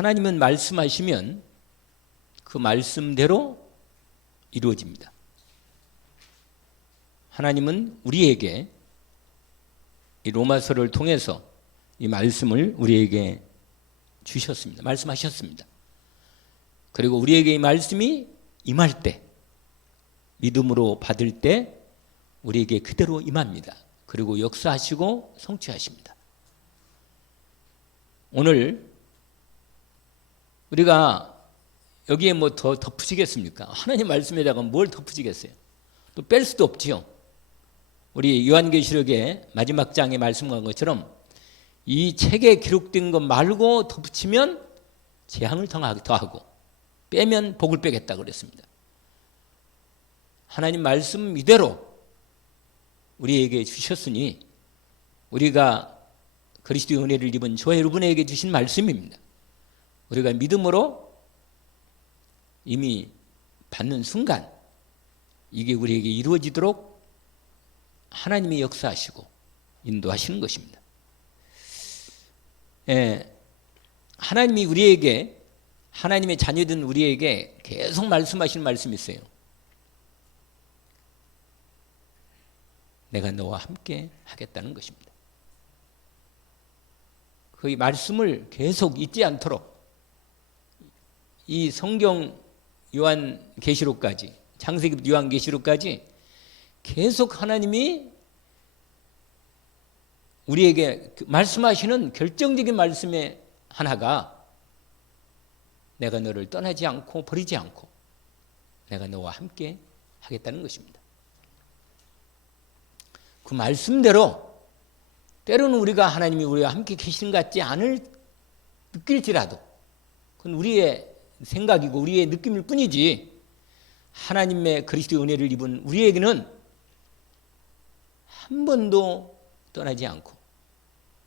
하나님은 말씀하시면 그 말씀대로 이루어집니다. 하나님은 우리에게 이 로마서를 통해서 이 말씀을 우리에게 주셨습니다. 말씀하셨습니다. 그리고 우리에게 이 말씀이 임할 때, 믿음으로 받을 때 우리에게 그대로 임합니다. 그리고 역사하시고 성취하십니다. 오늘 우리가 여기에 뭐 더 덧붙이겠습니까? 하나님 말씀에다가 뭘 덧붙이겠어요? 또 뺄 수도 없지요. 우리 요한계시록의 마지막 장에 말씀한 것처럼 이 책에 기록된 것 말고 덧붙이면 재앙을 더하고 빼면 복을 빼겠다 그랬습니다. 하나님 말씀 이대로 우리에게 주셨으니 우리가 그리스도의 은혜를 입은 저와 여러분에게 주신 말씀입니다. 우리가 믿음으로 이미 받는 순간 이게 우리에게 이루어지도록 하나님이 역사하시고 인도하시는 것입니다. 하나님이 우리에게, 하나님의 자녀된 우리에게 계속 말씀하시는 말씀이 있어요. 내가 너와 함께 하겠다는 것입니다. 그 말씀을 계속 잊지 않도록 이 성경 요한계시록까지, 창세기부터 요한계시록까지 계속 하나님이 우리에게 말씀하시는 결정적인 말씀의 하나가 내가 너를 떠나지 않고 버리지 않고 내가 너와 함께 하겠다는 것입니다. 그 말씀대로 때로는 우리가 하나님이 우리와 함께 계신 것 같지 않을 느낄지라도 그건 우리의 생각이고 우리의 느낌일 뿐이지 하나님의 그리스도의 은혜를 입은 우리에게는 한 번도 떠나지 않고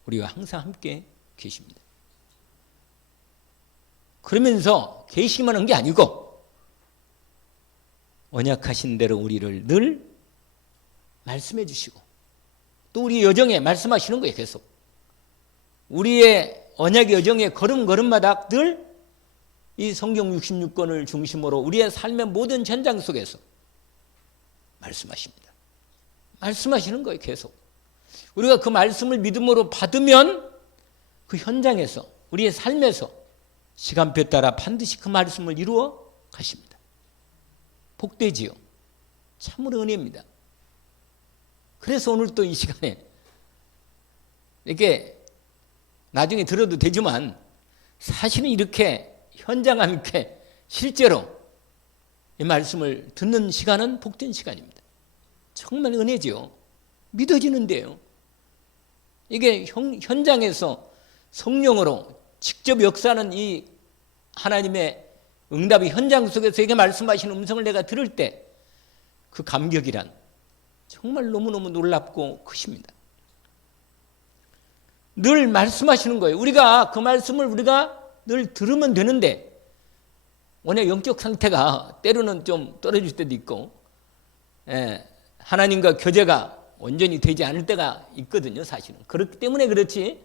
우리와 항상 함께 계십니다. 그러면서 계시기만 한 게 아니고 언약하신 대로 우리를 늘 말씀해 주시고 또 우리 여정에 말씀하시는 거예요. 계속 우리의 언약의 여정에 걸음걸음마다 늘 이 성경 66권을 중심으로 우리의 삶의 모든 전장 속에서 말씀하십니다. 말씀하시는 거예요. 계속 우리가 그 말씀을 믿음으로 받으면 그 현장에서 우리의 삶에서 시간표에 따라 반드시 그 말씀을 이루어 가십니다. 복되지요. 참으로 은혜입니다. 그래서 오늘 또 이 시간에 이렇게 나중에 들어도 되지만 사실은 이렇게 현장과 함께 실제로 이 말씀을 듣는 시간은 복된 시간입니다. 정말 은혜지요. 믿어지는데요. 이게 현장에서 성령으로 직접 역사하는 이 하나님의 응답의 현장 속에서 이게 말씀하시는 음성을 내가 들을 때 그 감격이란 정말 너무너무 놀랍고 크십니다. 늘 말씀하시는 거예요. 우리가 그 말씀을 우리가 늘 들으면 되는데 원래 영적 상태가 때로는 좀 떨어질 때도 있고 하나님과 교제가 온전히 되지 않을 때가 있거든요. 사실은 그렇기 때문에 그렇지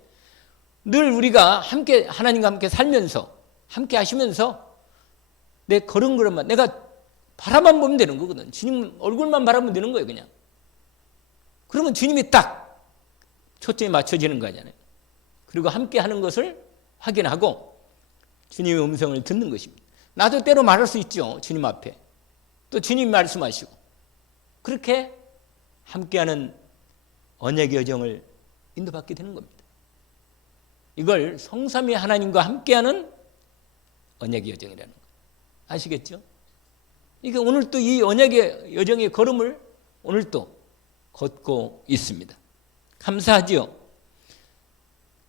늘 우리가 함께 하나님과 함께 살면서 함께 하시면서 내 걸음걸음만 내가 바라만 보면 되는 거거든. 주님 얼굴만 바라보면 되는 거예요. 그냥 그러면 주님이 딱 초점이 맞춰지는 거잖아요. 그리고 함께 하는 것을 확인하고 주님의 음성을 듣는 것입니다. 나도 때로 말할 수 있죠. 주님 앞에. 또 주님이 말씀하시고. 그렇게 함께하는 언약의 여정을 인도받게 되는 겁니다. 이걸 성삼위 하나님과 함께하는 언약의 여정이라는 거. 아시겠죠? 이게 오늘 또 이 언약의 여정의 걸음을 오늘 또 걷고 있습니다. 감사하지요?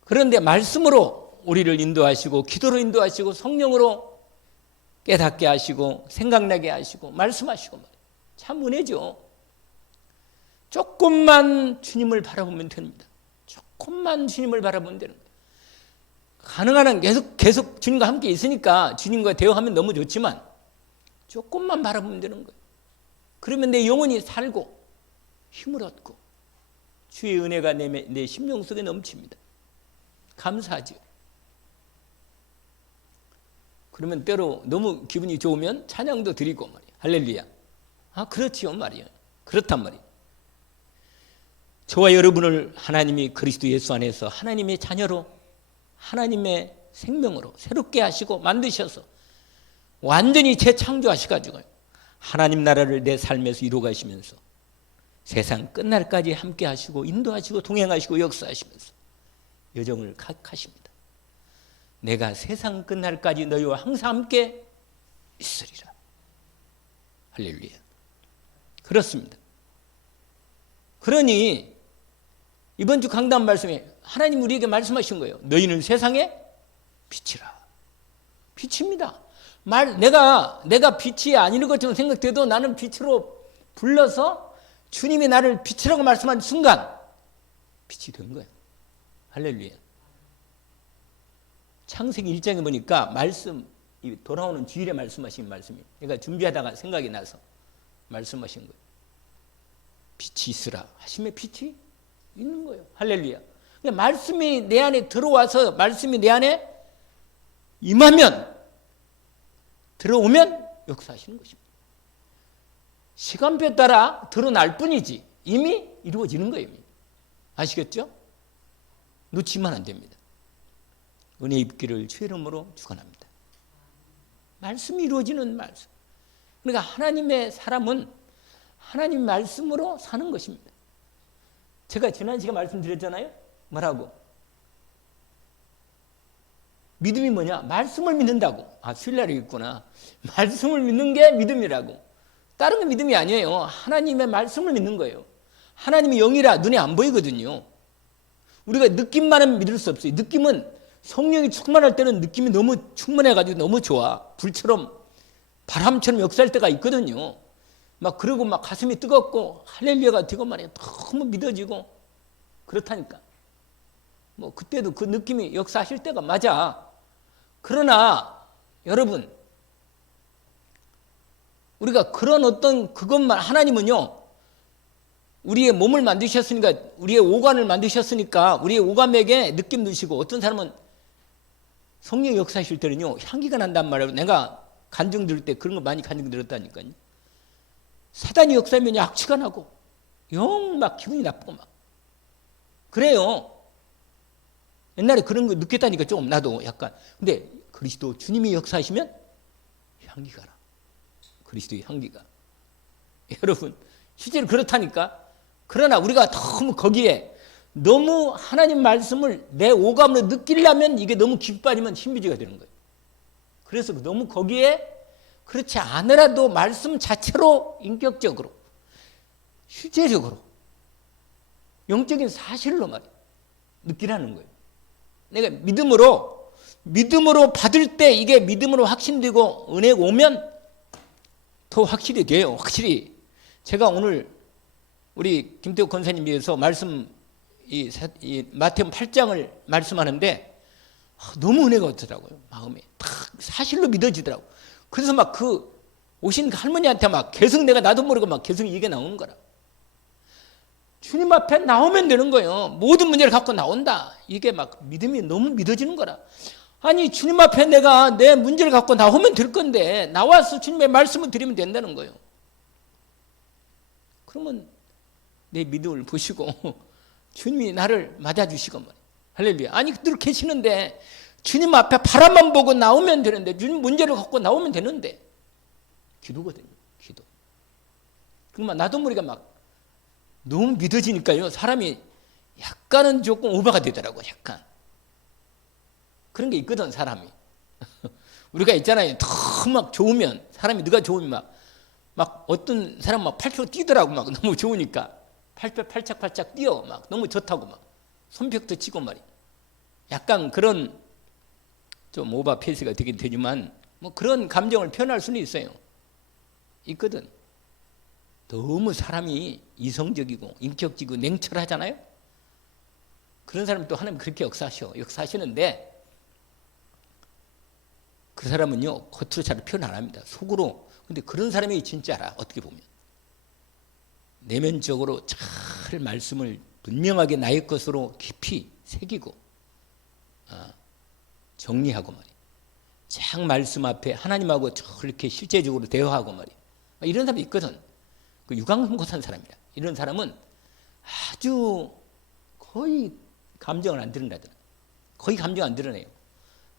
그런데 말씀으로 우리를 인도하시고 기도로 인도하시고 성령으로 깨닫게 하시고 생각나게 하시고 말씀하시고 참 은혜죠. 조금만 주님을 바라보면 됩니다. 조금만 주님을 바라보면 되는 거예요. 가능한 한 계속 주님과 함께 있으니까 주님과 대화하면 너무 좋지만 조금만 바라보면 되는 거예요. 그러면 내 영혼이 살고 힘을 얻고 주의 은혜가 내 심령 속에 넘칩니다. 감사하지요. 그러면 때로 너무 기분이 좋으면 찬양도 드리고 말이에요. 할렐루야. 아, 그렇지요 말이에요. 그렇단 말이에요. 저와 여러분을 하나님이 그리스도 예수 안에서 하나님의 자녀로, 하나님의 생명으로 새롭게 하시고 만드셔서 완전히 재창조하셔가지고 하나님 나라를 내 삶에서 이루어가시면서 세상 끝날까지 함께 하시고 인도하시고 동행하시고 역사하시면서 여정을 가십니다. 내가 세상 끝날까지 너희와 항상 함께 있으리라. 할렐루야. 그렇습니다. 그러니 이번 주 강단 말씀에 하나님 우리에게 말씀하신 거예요. 너희는 세상의 빛이라. 빛입니다. 내가 빛이 아닌 것처럼 생각돼도 나는 빛으로 불러서 주님이 나를 빛이라고 말씀한 순간 빛이 된 거예요. 할렐루야. 창세기 1장에 보니까 말씀, 돌아오는 주일에 말씀하신 말씀이, 그러니까 준비하다가 생각이 나서 말씀하신 거예요. 빛이 있으라 하심에 빛이 있는 거예요. 할렐루야. 그러니까 말씀이 내 안에 들어와서 말씀이 내 안에 임하면, 들어오면 역사하시는 것입니다. 시간표에 따라 드러날 뿐이지 이미 이루어지는 거예요. 아시겠죠? 놓치면 안 됩니다. 은혜 입기를 주의 이름으로 축원합니다. 말씀이 이루어지는 말씀. 그러니까 하나님의 사람은 하나님 말씀으로 사는 것입니다. 제가 지난 시간에 말씀드렸잖아요. 뭐라고? 믿음이 뭐냐? 말씀을 믿는다고. 아, 신뢰를 있구나. 말씀을 믿는 게 믿음이라고. 다른 게 믿음이 아니에요. 하나님의 말씀을 믿는 거예요. 하나님의 영이라 눈에 안 보이거든요. 우리가 느낌만은 믿을 수 없어요. 느낌은 성령이 충만할 때는 느낌이 너무 충만해가지고 너무 좋아. 불처럼 바람처럼 역사할 때가 있거든요. 막 그러고 막 가슴이 뜨겁고 할렐루야가 되고 말이야. 너무 믿어지고 그렇다니까. 뭐 그때도 그 느낌이 역사하실 때가 맞아. 그러나 여러분, 우리가 그런 어떤 그것만, 하나님은요 우리의 몸을 만드셨으니까, 우리의 오감을 만드셨으니까 우리의 오감에게 느낌 주시고, 어떤 사람은 성령 역사하실 때는요 향기가 난단 말이에요. 내가 간증 들을 때 그런 거 많이 간증 들었다니까요. 사단이 역사하면 악취가 나고 영 막 기분이 나쁘고 막 그래요. 옛날에 그런 거 느꼈다니까. 조금 나도 약간. 근데 그리스도 주님이 역사하시면 향기가 나. 그리스도의 향기가. 여러분 실제로 그렇다니까. 그러나 우리가 너무 거기에 너무 하나님 말씀을 내 오감으로 느끼려면 이게 너무 깊이 빠지면 신비주의가 되는 거예요. 그래서 너무 거기에 그렇지 않으라도 말씀 자체로 인격적으로 실제적으로 영적인 사실로 말이에요. 느끼라는 거예요. 내가 믿음으로 받을 때 이게 믿음으로 확신되고 은혜가 오면 더 확실히 돼요. 확실히. 제가 오늘 우리 김태욱 권사님 위해서 말씀 이 마태복음 8장을 말씀하는데 너무 은혜가 없더라고요. 마음에 딱 사실로 믿어지더라고. 그래서 막 그 오신 할머니한테 막 계속 내가 나도 모르고 막 계속 이게 나오는 거라. 주님 앞에 나오면 되는 거예요. 모든 문제를 갖고 나온다. 이게 막 믿음이 너무 믿어지는 거라. 아니 주님 앞에 내가 내 문제를 갖고 나오면 될 건데 나와서 주님의 말씀을 드리면 된다는 거예요. 그러면 내 믿음을 보시고 주님이 나를 맞아주시고 말이에요. 할렐루야. 아니 그들 계시는데 주님 앞에 바라만 보고 나오면 되는데, 주님 문제를 갖고 나오면 되는데, 기도거든요. 기도. 그러면 나도 모르게 막 너무 믿어지니까요 사람이 약간은 조금 오버가 되더라고. 약간 그런 게 있거든 사람이. 우리가 있잖아요. 너무 막 좋으면 사람이 누가 좋으면 막 어떤 사람 막 팔표 뛰더라고. 막 너무 좋으니까 팔표 팔짝팔짝 뛰어. 막 너무 좋다고 막 손뼉도 치고 말이야. 약간 그런 좀 오버 페이스가 되긴 되지만 뭐 그런 감정을 표현할 수는 있어요. 있거든. 너무 사람이 이성적이고 인격적이고 냉철하잖아요. 그런 사람이 또 하나님 그렇게 역사하시는데 그 사람은요 겉으로 잘 표현 안 합니다. 속으로. 근데 그런 사람이 진짜라. 어떻게 보면 내면적으로 잘 말씀을 분명하게 나의 것으로 깊이 새기고 정리하고 말이에요. 쫙 말씀 앞에 하나님하고 저렇게 실제적으로 대화하고 말이에요. 이런 사람이 있거든. 그 유광선고산 사람이야. 이런 사람은 아주 거의 감정을 안 드러내더라. 거의 감정 안 드러내요.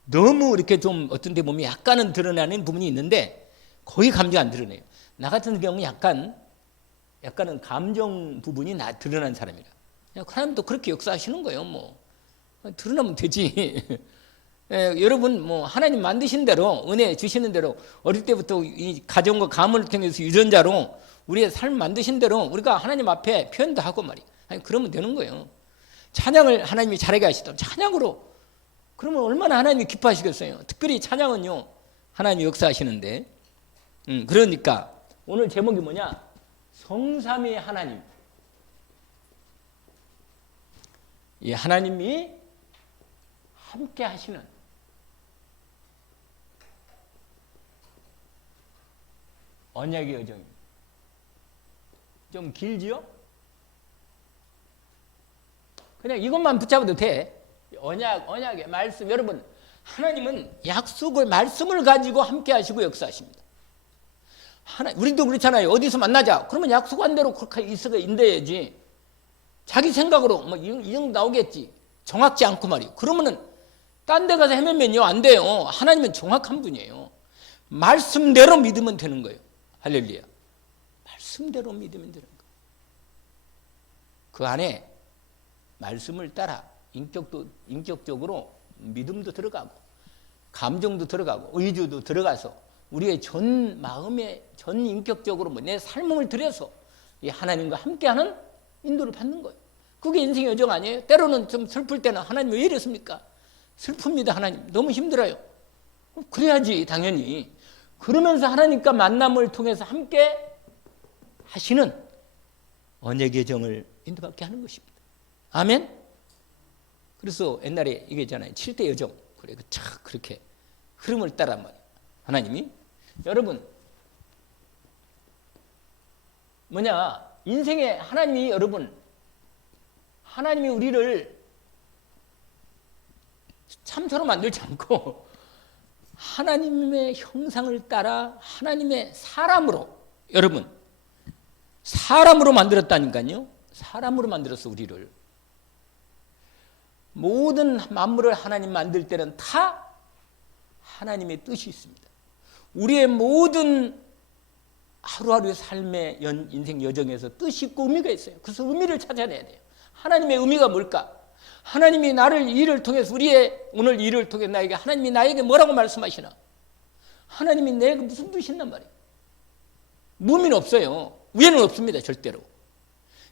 너무 이렇게 좀 어떤 데 보면 약간은 드러나는 부분이 있는데 거의 감정 안 드러내요. 나 같은 경우는 약간은 감정 부분이 드러난 사람이라. 하나님도 그렇게 역사하시는 거예요. 뭐 드러나면 되지. 여러분 뭐 하나님 만드신 대로 은혜 주시는 대로 어릴 때부터 이 가정과 가문을 통해서 유전자로 우리의 삶 만드신 대로 우리가 하나님 앞에 표현도 하고 말이에요. 아니 그러면 되는 거예요. 찬양을 하나님이 잘하게 하시도록 찬양으로 그러면 얼마나 하나님이 기뻐하시겠어요. 특별히 찬양은요 하나님이 역사하시는데 그러니까 오늘 제목이 뭐냐? 성삼위 하나님. 이 하나님이 함께 하시는 언약의 여정입니다. 좀 길지요? 그냥 이것만 붙잡아도 돼. 언약의 말씀. 여러분 하나님은 약속을 말씀을 가지고 함께 하시고 역사하십니다. 우리도 그렇잖아요. 어디서 만나자. 그러면 약속한 대로 그렇게 인대야지. 자기 생각으로 뭐 이 정도 나오겠지. 정확지 않고 말이에요. 그러면은 딴 데 가서 헤매면요 안 돼요. 하나님은 정확한 분이에요. 말씀대로 믿으면 되는 거예요. 할렐루야. 말씀대로 믿으면 되는 거예요. 그 안에 말씀을 따라 인격적으로 믿음도 들어가고 감정도 들어가고 의지도 들어가서 우리의 전 마음에 전 인격적으로 내 삶을 들여서 이 하나님과 함께하는 인도를 받는 거예요. 그게 인생의 여정 아니에요? 때로는 좀 슬플 때는 하나님 왜 이랬습니까? 슬픕니다. 하나님 너무 힘들어요. 그래야지 당연히. 그러면서 하나님과 만남을 통해서 함께 하시는 언약의 여정을 인도받게 하는 것입니다. 아멘? 그래서 옛날에 이게 있잖아요. 7대 여정. 그래, 착 그렇게 흐름을 따라 말이에요. 하나님이. 여러분, 인생에 하나님이 우리를 참처럼 만들지 않고 하나님의 형상을 따라 하나님의 사람으로 만들었다니까요. 사람으로 만들었어 우리를. 모든 만물을 하나님 만들 때는 다 하나님의 뜻이 있습니다. 우리의 모든 하루하루의 삶의 인생 여정에서 뜻이 있고 의미가 있어요. 그래서 의미를 찾아내야 돼요. 하나님의 의미가 뭘까? 하나님이 일을 통해서 오늘 일을 통해 하나님이 나에게 뭐라고 말씀하시나? 하나님이 내가 무슨 뜻이 있단 말이에요. 무의미는 없어요. 우애는 없습니다. 절대로.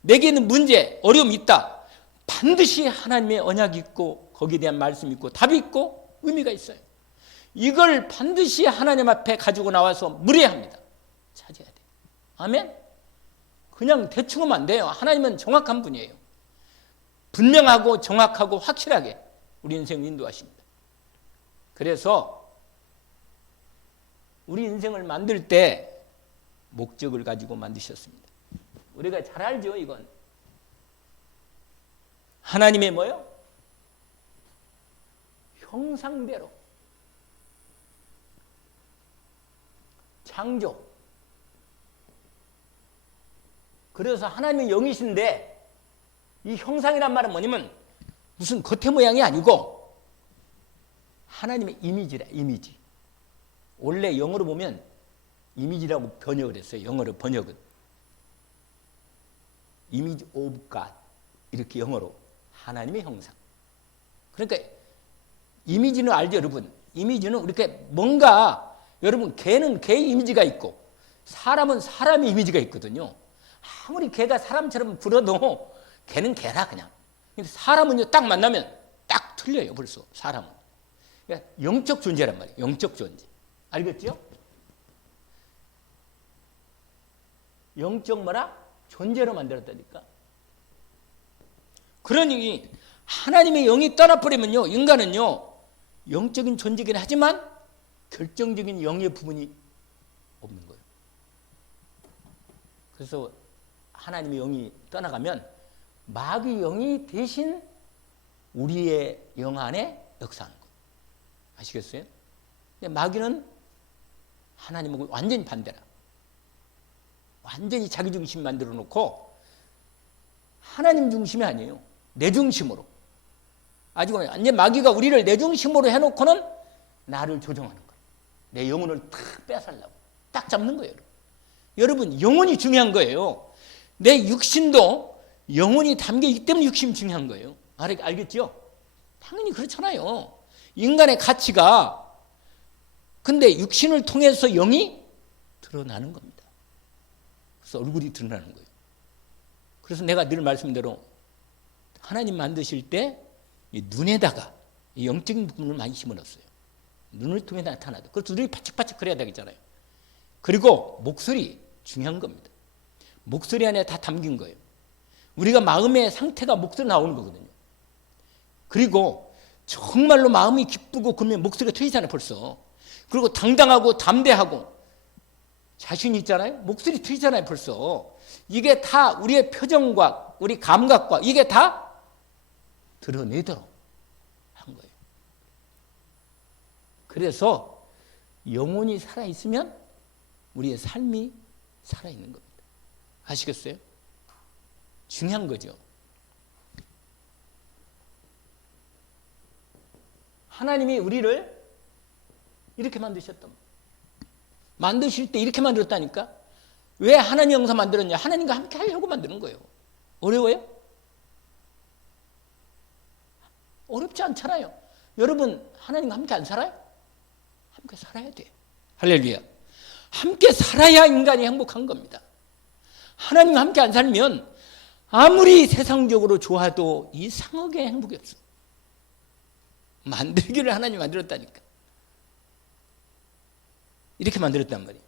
내게 있는 문제, 어려움이 있다. 반드시 하나님의 언약이 있고 거기에 대한 말씀이 있고 답이 있고 의미가 있어요. 이걸 반드시 하나님 앞에 가지고 나와서 물어야 합니다. 찾아야 돼요. 아멘? 그냥 대충 하면 안 돼요. 하나님은 정확한 분이에요. 분명하고 정확하고 확실하게 우리 인생을 인도하십니다. 그래서 우리 인생을 만들 때 목적을 가지고 만드셨습니다. 우리가 잘 알죠, 이건. 하나님의 뭐요? 형상대로. 창조. 그래서 하나님은 영이신데 이 형상이란 말은 뭐냐면 무슨 겉의 모양이 아니고 하나님의 이미지라, 이미지. 원래 영어로 보면 이미지라고 번역을 했어요. 영어로 번역은. Image of God. 이렇게 영어로. 하나님의 형상. 그러니까 이미지는 알죠, 여러분? 이미지는 이렇게 뭔가 여러분 개는 개의 이미지가 있고 사람은 사람의 이미지가 있거든요. 아무리 개가 사람처럼 불어도 개는 개라 그냥. 근데 사람은요 딱 만나면 딱 틀려요. 벌써 사람은. 그러니까 영적 존재란 말이에요. 영적 존재. 알겠죠? 영적 존재로 만들었다니까. 그러니 하나님의 영이 떠나버리면요 인간은요 영적인 존재긴 하지만 결정적인 영의 부분이 없는 거예요. 그래서 하나님의 영이 떠나가면 마귀 영이 대신 우리의 영 안에 역사하는 거예요. 아시겠어요? 근데 마귀는 하나님하고 완전히 반대라. 완전히 자기 중심 만들어 놓고 하나님 중심이 아니에요. 내 중심으로. 아주 완전 마귀가 우리를 내 중심으로 해놓고는 나를 조종하는 거예요. 내 영혼을 탁 빼앗으려고 딱 잡는 거예요. 여러분, 영혼이 중요한 거예요. 내 육신도 영혼이 담겨있기 때문에 육신이 중요한 거예요. 알겠죠? 당연히 그렇잖아요. 인간의 가치가, 근데 육신을 통해서 영이 드러나는 겁니다. 그래서 얼굴이 드러나는 거예요. 그래서 내가 늘 말씀대로 하나님 만드실 때 이 눈에다가 이 영적인 부분을 많이 심어놨어요. 눈을 통해 나타나도. 그래서 눈이 바짝바짝 그래야 되겠잖아요. 그리고 목소리 중요한 겁니다. 목소리 안에 다 담긴 거예요. 우리가 마음의 상태가 목소리 나오는 거거든요. 그리고 정말로 마음이 기쁘고 그러면 목소리가 틀리잖아요, 벌써. 그리고 당당하고 담대하고 자신 있잖아요. 목소리 틀리잖아요, 벌써. 이게 다 우리의 표정과 우리 감각과 이게 다 드러내도록 한 거예요. 그래서 영혼이 살아있으면 우리의 삶이 살아있는 겁니다. 아시겠어요? 중요한 거죠. 하나님이 우리를 이렇게 만드셨단 말이에요. 만드실 때 이렇게 만들었다니까? 왜 하나님 형상 만들었냐? 하나님과 함께 하려고 만드는 거예요. 어려워요? 어렵지 않잖아요. 여러분, 하나님과 함께 안 살아요? 함께 살아야 돼. 할렐루야. 함께 살아야 인간이 행복한 겁니다. 하나님과 함께 안 살면 아무리 세상적으로 좋아도 이상하게 행복이 없어. 만들기를 하나님이 만들었다니까. 이렇게 만들었단 말이에요.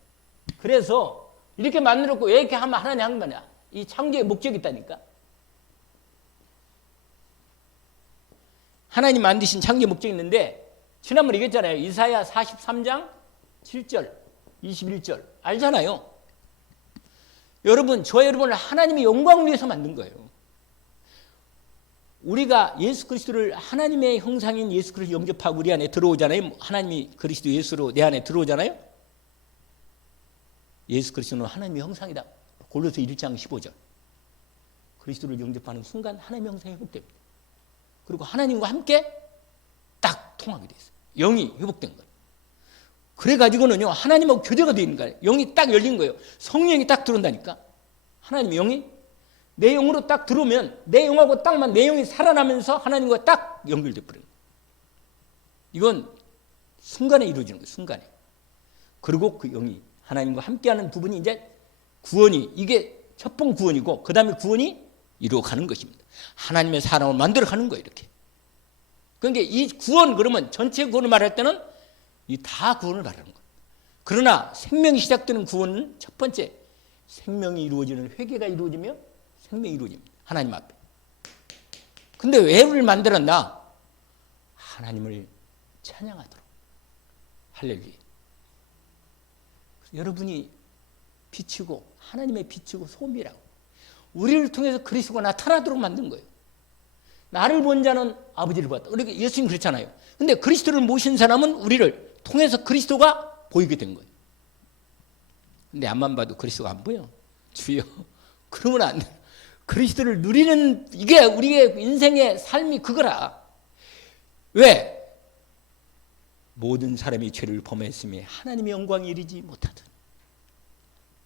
그래서 이렇게 만들었고 왜 이렇게 하면 하나님 한 거냐? 이 창조의 목적이 있다니까. 하나님 만드신 창조의 목적이 있는데 지난번에 얘기했잖아요. 이사야 43장 7절 21절 알잖아요. 여러분, 저 여러분을 하나님의 영광을 위해서 만든 거예요. 우리가 예수 그리스도를 하나님의 형상인 예수 그리스도 영접하고 우리 안에 들어오잖아요. 하나님이 그리스도 예수로 내 안에 들어오잖아요. 예수 그리스도는 하나님의 형상이다. 골로새 1장 15절. 그리스도를 영접하는 순간 하나님의 형상이 회복됩니다. 그리고 하나님과 함께 딱 통하게 돼 있어요. 영이 회복된 거예요. 그래가지고는요, 하나님하고 교제가 되어 있는 거예요. 영이 딱 열린 거예요. 성령이 딱 들어온다니까. 하나님의 영이 내 영으로 딱 들어오면 내 영하고 딱만 내 영이 살아나면서 하나님과 딱 연결돼 버려요. 이건 순간에 이루어지는 거예요. 순간에. 그리고 그 영이 하나님과 함께하는 부분이 이제 구원이, 이게 첫 번 구원이고 그 다음에 구원이 이루어가는 것입니다. 하나님의 사람을 만들어가는 거예요. 이렇게. 그러니까 이 구원, 그러면 전체 구원을 말할 때는 이 다 구원을 말하는 거예요. 그러나 생명이 시작되는 구원은 첫 번째, 생명이 이루어지는 회개가 이루어지며 생명이 이루어집니다. 하나님 앞에. 근데 왜 우리를 만들었나? 하나님을 찬양하도록. 할렐루야. 여러분이 빛이고 하나님의 빛이고 소미라고. 우리를 통해서 그리스도가 나타나도록 만든 거예요. 나를 본 자는 아버지를 봤다. 그러니까 예수님 그랬잖아요. 근데 그리스도를 모신 사람은 우리를 통해서 그리스도가 보이게 된 거예요. 근데 앞만 봐도 그리스도가 안 보여. 주여. 그러면 안 돼. 그리스도를 누리는, 이게 우리의 인생의 삶이 그거라. 왜? 모든 사람이 죄를 범했으며 하나님의 영광이 이르지 못하던.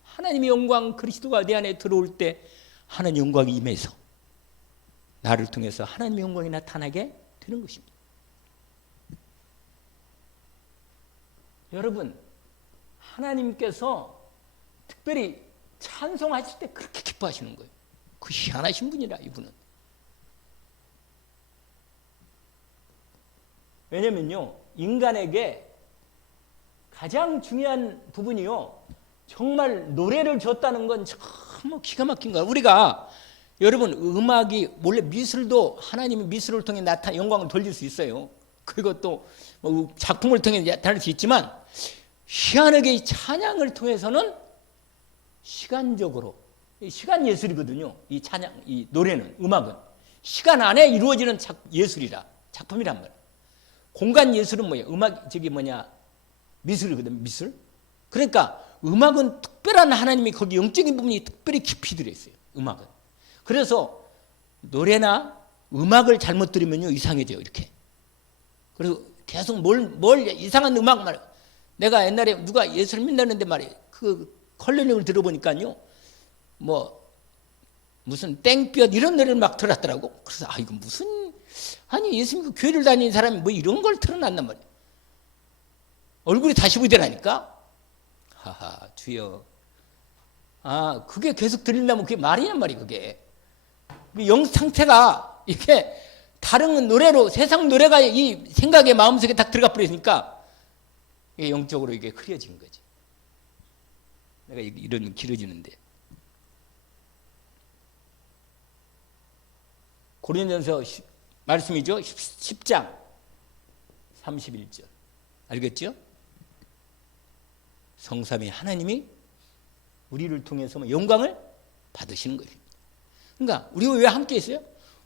하나님의 영광, 그리스도가 내 안에 들어올 때 하나님의 영광이 임해서 나를 통해서 하나님의 영광이 나타나게 되는 것입니다. 여러분, 하나님께서 특별히 찬송하실 때 그렇게 기뻐하시는 거예요. 그 희한하신 분이라, 이분은. 왜냐면요, 인간에게 가장 중요한 부분이요, 정말 노래를 줬다는 건 참 기가 막힌 거야. 우리가, 여러분, 음악이, 원래 미술도 하나님의 미술을 통해 영광을 돌릴 수 있어요. 그리고 또 작품을 통해 나타날 수 있지만, 희한하게 이 찬양을 통해서는 시간적으로, 시간 예술이거든요. 이 찬양, 이 노래는, 음악은 시간 안에 이루어지는 예술이라, 작품이란 말이에요. 공간 예술은 뭐예요? 음악, 미술이거든, 미술. 그러니까 음악은 특별한 하나님이 거기 영적인 부분이 특별히 깊이 들어있어요. 음악은. 그래서 노래나 음악을 잘못 들으면요 이상해져요. 이렇게. 그리고 계속 뭘 이상한 음악 말이야. 내가 옛날에 누가 예수를 믿는다는데 말이에요. 그 컬러링을 들어보니까요. 뭐 무슨 땡볕 이런 노래를 막 틀었더라고. 그래서 이거 무슨 아니 예수 믿고 교회를 다니는 사람이 뭐 이런 걸 틀어놨단 말이에요. 얼굴이 다시 보이더라니까. 하하 주여. 그게 계속 들린다면 그게 말이냔 말이에요. 그게. 영 상태가 이게 다른 노래로 세상 노래가 이 생각의 마음속에 딱 들어가 버리니까 이게 영적으로 이게 흐려지는 거지. 내가 이런 길어지는데. 고린도전서 말씀이죠. 10장 31절. 알겠죠? 성삼위 하나님이 우리를 통해서 영광을 받으시는 것입니다. 그러니까 우리가 왜 함께 있어요?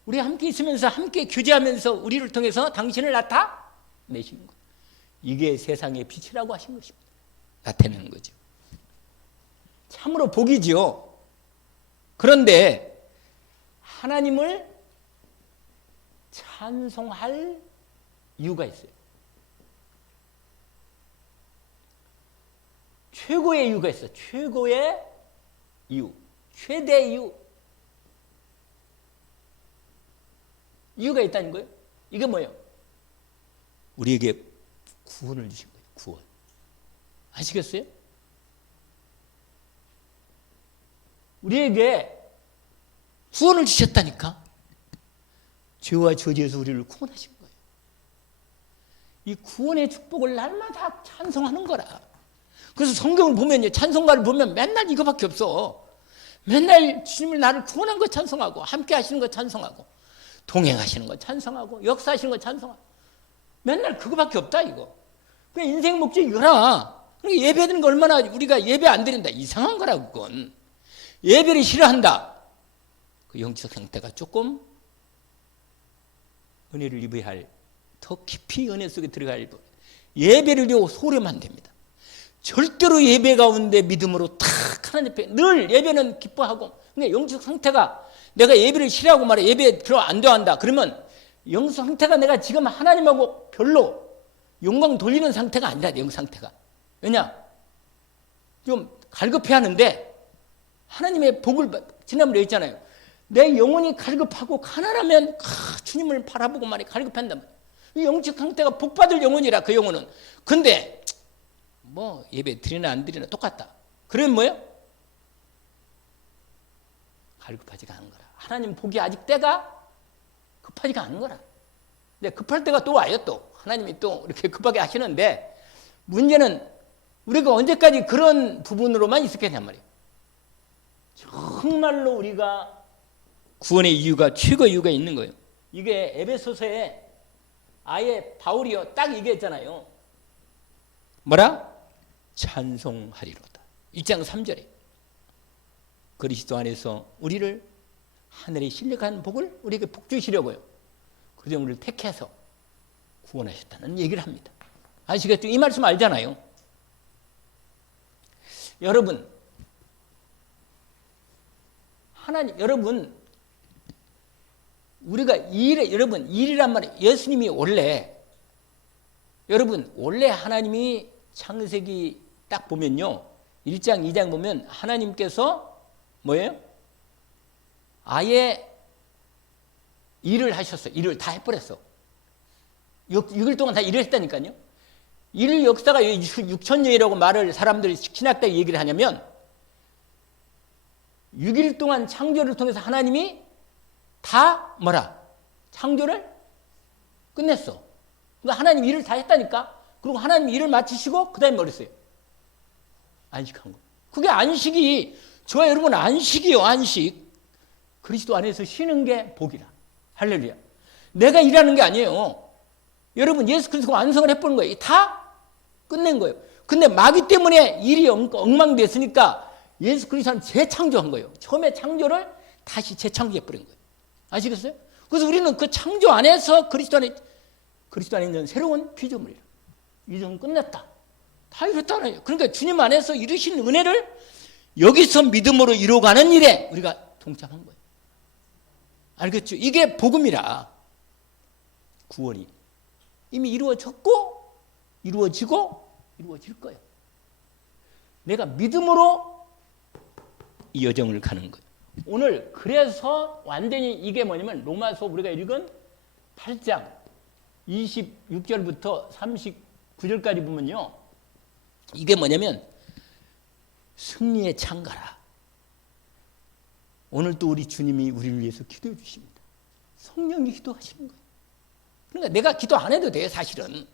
우리 함께 있으면서 함께 교제하면서 우리를 통해서 당신을 나타내시는 거예요. 이게 세상의 빛이라고 하신 것입니다. 나타내는 거죠. 참으로 복이지요. 그런데 하나님을 찬송할 이유가 있어요. 최고의 이유가 있어요. 최고의 이유. 최대 이유. 이유가 있다는 거예요. 이게 뭐예요? 우리에게 구원을 주신 거예요. 구원. 아시겠어요? 우리에게 구원을 주셨다니까. 죄와 저주에서 우리를 구원하신 거예요. 이 구원의 축복을 날마다 찬송하는 거라. 그래서 성경을 보면요, 찬송가를 보면 맨날 이거밖에 없어. 맨날 주님을 나를 구원한 거 찬송하고, 함께 하시는 거 찬송하고, 동행하시는 거 찬송하고, 역사하시는 거 찬송하고, 맨날 그거밖에 없다 이거. 그냥 인생 목적이 이거라. 예배 드리는 거 얼마나 우리가 예배 안 드린다 이상한 거라. 그건 예배를 싫어한다. 그 영적 상태가 조금 은혜를 입어야 할, 더 깊이 은혜 속에 들어갈 예배를 소홀하면 안 됩니다. 절대로 예배 가운데 믿음으로 탁 하나님 앞에 늘 예배는 기뻐하고. 근데 영적 상태가 내가 예배를 싫어하고 말해 예배 들어 안 좋아한다. 그러면 영적 상태가 내가 지금 하나님하고 별로 영광 돌리는 상태가 아니라 영적 상태가. 왜냐? 좀 갈급해하는데 하나님의 복을 지난번에 했잖아요. 내 영혼이 갈급하고 가난하면 주님을 바라보고 말해 갈급한단 말이야. 이 영적 상태가 복받을 영혼이라 그 영혼은. 근데 뭐 예배 드리나 안 드리나 똑같다. 그러면 뭐예요? 갈급하지가 않은 거라. 하나님 복이 아직 때가 급하지가 않은 거라. 근데 급할 때가 또 와요. 또 하나님이 또 이렇게 급하게 하시는데 문제는 우리가 언제까지 그런 부분으로만 있었겠냔 말이에요. 정말로 우리가 구원의 이유가 최고의 이유가 있는 거예요. 이게 에베소서에 아예 바울이요 딱 얘기했잖아요. 뭐라? 찬송하리로다. 1장 3절에 그리스도 안에서 우리를 하늘의 신령한 복을 우리에게 복 주시려고요. 그래서 우리를 택해서 구원하셨다는 얘기를 합니다. 아시겠죠? 이 말씀 알잖아요. 여러분, 하나님, 여러분, 우리가 여러분, 일이란 말이에요. 예수님이 여러분, 원래 하나님이 창세기 딱 보면요. 1장, 2장 보면 하나님께서 뭐예요? 아예 일을 하셨어요. 일을 다 해버렸어. 6일 동안 다 일을 했다니까요. 일 역사가 6천년이라고 말을 사람들이 신학대 얘기를 하냐면 6일 동안 창조를 통해서 하나님이 다 창조를 끝냈어. 그러니까 하나님 일을 다 했다니까. 그리고 하나님 일을 마치시고 그 다음에 뭐 했어요? 안식한 거. 그게 안식이 저와 여러분 안식이요. 안식. 그리스도 안에서 쉬는 게 복이라. 할렐루야. 내가 일하는 게 아니에요. 여러분 예수 그리스도가 완성을 해버린 거예요. 다 끝낸 거예요. 근데 마귀 때문에 일이 엉망됐으니까 예수 그리스도는 재창조한 거예요. 처음에 창조를 다시 재창조해버린 거예요. 아시겠어요? 그래서 우리는 그 창조 안에서 그리스도 안에 있는 새로운 피조물이라. 이전 끝냈다. 다 다 이렇다는. 그러니까 주님 안에서 이루신 은혜를 여기서 믿음으로 이루어가는 일에 우리가 동참한 거예요. 알겠죠? 이게 복음이라. 구원이 이미 이루어졌고 이루어지고 이루어질 거예요. 내가 믿음으로 이 여정을 가는 거예요. 오늘 그래서 완전히 이게 뭐냐면 로마서 우리가 읽은 8장 26절부터 39절까지 보면요. 이게 뭐냐면 승리의 창가라. 오늘 또 우리 주님이 우리를 위해서 기도해 주십니다. 성령이 기도하시는 거예요. 그러니까 내가 기도 안 해도 돼, 사실은.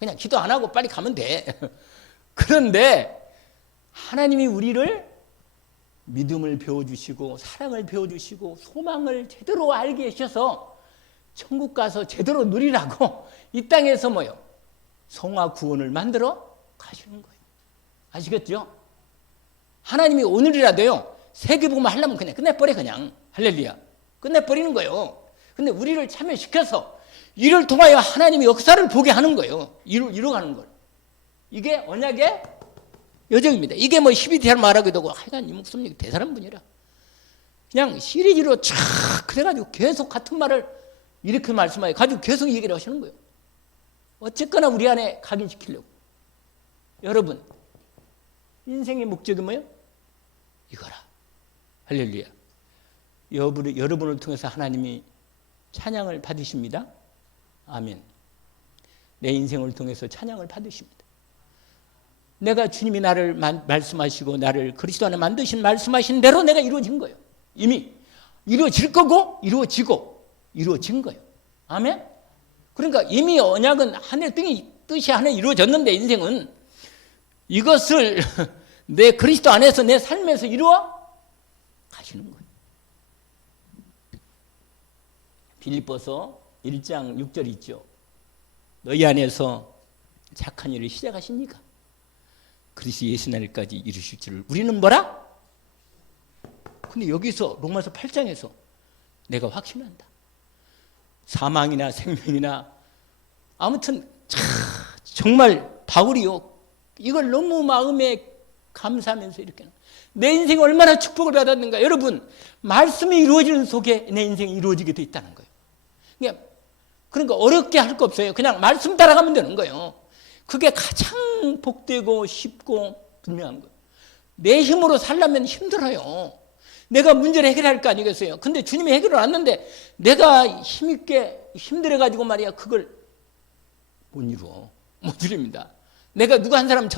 그냥 기도 안 하고 빨리 가면 돼. 그런데 하나님이 우리를 믿음을 배워주시고 사랑을 배워주시고 소망을 제대로 알게 하셔서 천국 가서 제대로 누리라고 이 땅에서 뭐요? 성화 구원을 만들어 가시는 거예요. 아시겠죠? 하나님이 오늘이라도요, 세계복음을 하려면 그냥 끝내버려, 그냥. 할렐루야. 끝내버리는 거예요. 근데 우리를 참여시켜서 이를 통하여 하나님의 역사를 보게 하는 거예요. 이루어가는 걸. 이게 언약의 여정입니다. 이게 뭐 12대를 말하기도 하고, 하여간 이 목사님이 대단한 분이라. 그냥 시리즈로 쫙, 그래가지고 계속 같은 말을 이렇게 말씀하여 가지고 계속 얘기를 하시는 거예요. 어쨌거나 우리 안에 각인시키려고. 여러분, 인생의 목적이 뭐예요? 이거라. 할렐루야. 여러분을 통해서 하나님이 찬양을 받으십니다. 아멘. 내 인생을 통해서 찬양을 받으십니다. 내가 주님이 나를 말씀하시고 나를 그리스도 안에 만드신 말씀하신 대로 내가 이루어진 거예요. 이미 이루어질 거고 이루어지고 이루어진 거예요. 아멘. 그러니까 이미 언약은 하늘 뜻이 하늘 이루어졌는데 인생은 이것을 내 그리스도 안에서 내 삶에서 이루어 가시는 거예요. 빌립보서 1장 6절 있죠. 너희 안에서 착한 일을 시작하십니까? 그리스도 예수 날까지 이루실 줄을 우리는 뭐라? 근데 여기서 로마서 8장에서 내가 확신한다. 사망이나 생명이나 아무튼 정말 바울이요. 이걸 너무 마음에 감사하면서 이렇게 내 인생이 얼마나 축복을 받았는가. 여러분, 말씀이 이루어지는 속에 내 인생이 이루어지게 돼 있다는 거예요. 그러니까 어렵게 할 거 없어요. 그냥 말씀 따라가면 되는 거예요. 그게 가장 복되고 쉽고 분명한 거예요. 내 힘으로 살려면 힘들어요. 내가 문제를 해결할 거 아니겠어요. 근데 주님이 해결을 왔는데 내가 힘있게 힘들어가지고 말이야 그걸 못 이루어. 못 이룹니다. 내가 누가 한 사람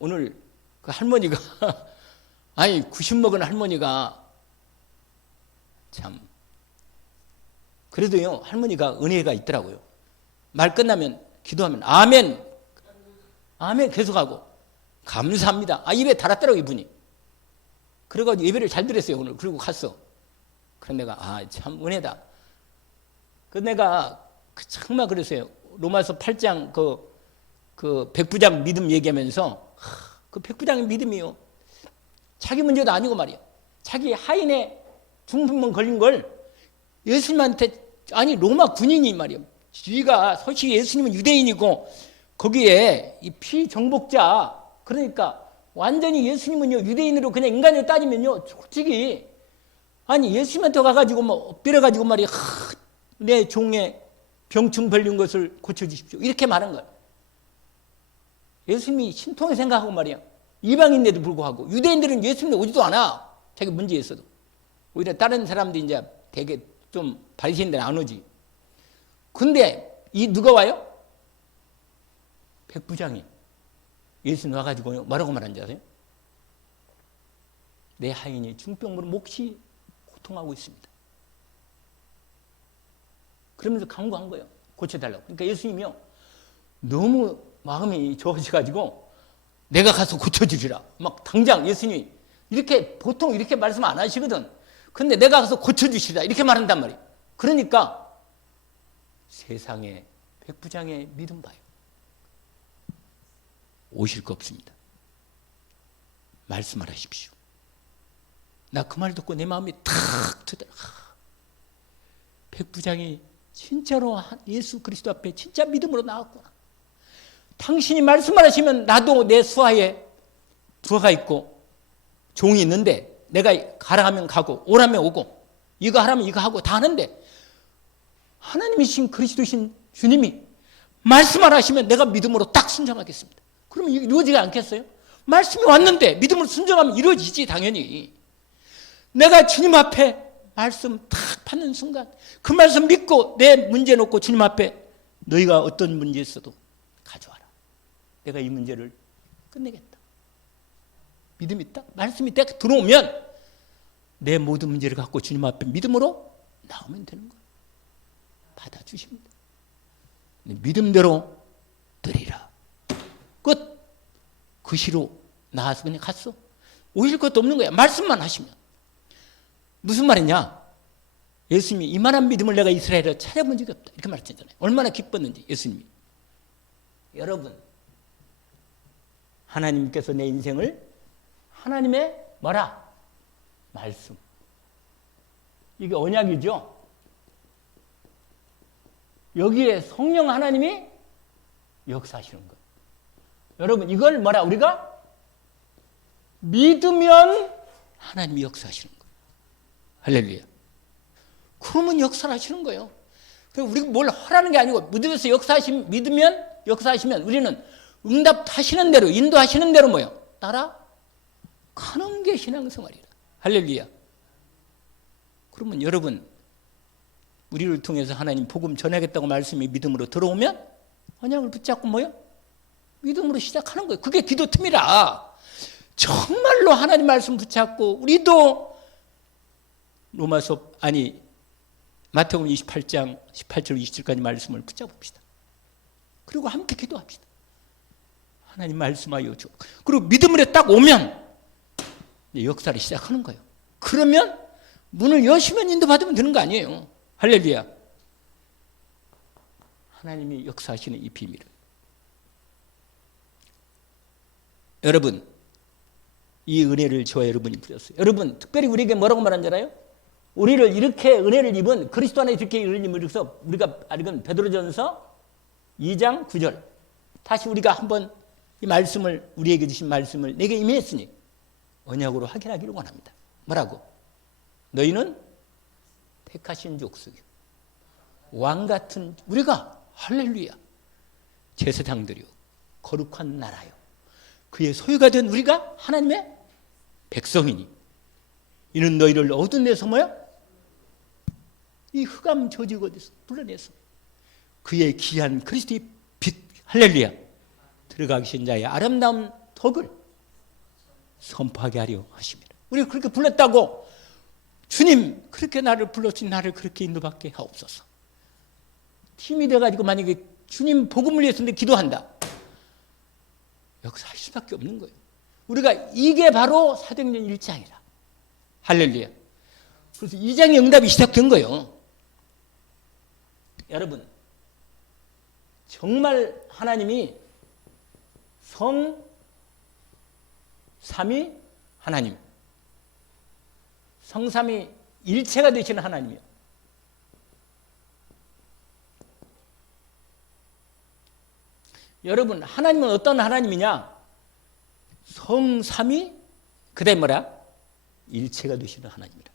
오늘 그 할머니가 아니 90 먹은 할머니가 참 그래도요 할머니가 은혜가 있더라고요. 말 끝나면 기도하면 아멘 아멘 계속하고 감사합니다. 입에 달았더라고 이분이. 그래가지고 예배를 잘 드렸어요 오늘. 그리고 갔어. 그래서 내가 참 은혜다. 그래서 내가 정말 그랬어요. 로마서 8장 그 백부장 믿음 얘기하면서 그 백부장의 믿음이요. 자기 문제도 아니고 말이야. 자기 하인의 중풍병 걸린 걸 예수님한테 아니 로마 군인이 말이야. 쥐가 솔직히 예수님은 유대인이고 거기에 이 피정복자 그러니까 완전히 예수님은요 유대인으로 그냥 인간으로 따지면요 솔직히 아니 예수님한테 가가지고 뭐 엎드려가지고 말이야 내 종의 병충 걸린 것을 고쳐주십시오 이렇게 말한 거야. 예수님이 신통하게 생각하고 말이야 이방인데도 불구하고 유대인들은 예수님이 오지도 않아. 자기 문제 있어도 오히려 다른 사람들이 이제 되게 좀 바리새인들은 안 오지. 근데 이 누가 와요? 백부장이 예수님 와가지고 뭐라고 말한지 아세요? 내 하인이 중병으로 몹시 고통하고 있습니다. 그러면서 강구한 거예요. 고쳐달라고. 그러니까 예수님이요 너무 마음이 좋아지가지고 내가 가서 고쳐주리라. 막 당장 예수님이 이렇게 보통 이렇게 말씀 안 하시거든. 근데 내가 가서 고쳐주시리라 이렇게 말한단 말이에요. 그러니까 세상에 백부장의 믿음 봐요. 오실 거 없습니다. 말씀하십시오. 나 그 말 듣고 내 마음이 탁 트더라. 백부장이 진짜로 예수 그리스도 앞에 진짜 믿음으로 나왔구나. 당신이 말씀을 하시면 나도 내 수하에 부하가 있고 종이 있는데 내가 가라 하면 가고 오라면 오고 이거 하라면 이거 하고 다 하는데 하나님이신 그리스도신 주님이 말씀을 하시면 내가 믿음으로 딱 순종하겠습니다. 그러면 이루어지지 않겠어요? 말씀이 왔는데 믿음으로 순종하면 이루어지지 당연히. 내가 주님 앞에 말씀 딱 받는 순간 그 말씀 믿고 내 문제 놓고 주님 앞에 너희가 어떤 문제 있어도 가져와라. 내가 이 문제를 끝내겠다. 믿음이 딱 말씀이 딱 들어오면 내 모든 문제를 갖고 주님 앞에 믿음으로 나오면 되는 거예요. 받아주십니다. 믿음대로 드리라. 끝. 그 시로 나와서 그냥 갔어. 오실 것도 없는 거야. 말씀만 하시면. 무슨 말이냐? 예수님이 이만한 믿음을 내가 이스라엘에 찾아본 적이 없다. 이렇게 말했잖아요. 얼마나 기뻤는지 예수님이. 여러분, 하나님께서 내 인생을 하나님의 뭐라? 말씀. 이게 언약이죠. 여기에 성령 하나님이 역사하시는 거예요. 여러분 이걸 뭐라 우리가 믿으면 하나님이 역사하시는 거예요. 할렐루야. 그러면 역사를 하시는 거예요. 우리가 뭘 하라는 게 아니고 믿으면서 믿으면 역사하시면 우리는 응답하시는 대로 인도하시는 대로 뭐요? 따라 가는 게 신앙생활이라. 할렐루야. 그러면 여러분 우리를 통해서 하나님 복음 전하겠다고 말씀이 믿음으로 들어오면 언약을 붙잡고 뭐요? 믿음으로 시작하는 거예요. 그게 기도 틈이라. 정말로 하나님 말씀 붙잡고 우리도 마태복음 28장 18절 20절까지 말씀을 붙잡읍시다. 그리고 함께 기도합시다. 하나님 말씀하여 줘. 그리고 믿음으로 딱 오면 역사를 시작하는 거예요. 그러면 문을 여시면 인도받으면 되는 거 아니에요. 할렐루야. 하나님이 역사하시는 이 비밀을. 여러분, 이 은혜를 저와 여러분이 부렸어요. 여러분, 특별히 우리에게 뭐라고 말한 줄 알아요? 우리를 이렇게 은혜를 입은 그리스도 안에 이렇게 은혜를 입어서 우리가 읽은 베드로전서 2장 9절. 다시 우리가 한번 이 말씀을 우리에게 주신 말씀을 내게 임했으니 언약으로 확인하기를 원합니다. 뭐라고? 너희는 택하신 족속이요 왕 같은 우리가 할렐루야 제사장들이요 거룩한 나라요 그의 소유가 된 우리가 하나님의 백성이니 이는 너희를 얻은 데서 뭐야? 이 흑암 조직 어디서 불러내서 그의 귀한 그리스도의 빛 할렐루야 들어가기 신 자의 아름다운 덕을 선포하게 하려 하십니다. 우리가 그렇게 불렀다고 주님 그렇게 나를 불러주신 나를 그렇게 인도받게 하옵소서. 팀이 돼가지고 만약에 주님 복음을 위해서 기도한다. 역사할 수밖에 없는 거예요. 우리가 이게 바로 사도행전 1장이라. 할렐루야. 그래서 2장의 응답이 시작된 거예요. 여러분 정말 하나님이 성삼위 하나님 성삼위 일체가 되시는 하나님이요. 여러분 하나님은 어떤 하나님이냐? 성삼위 그다음에 뭐라? 일체가 되시는 하나님이라.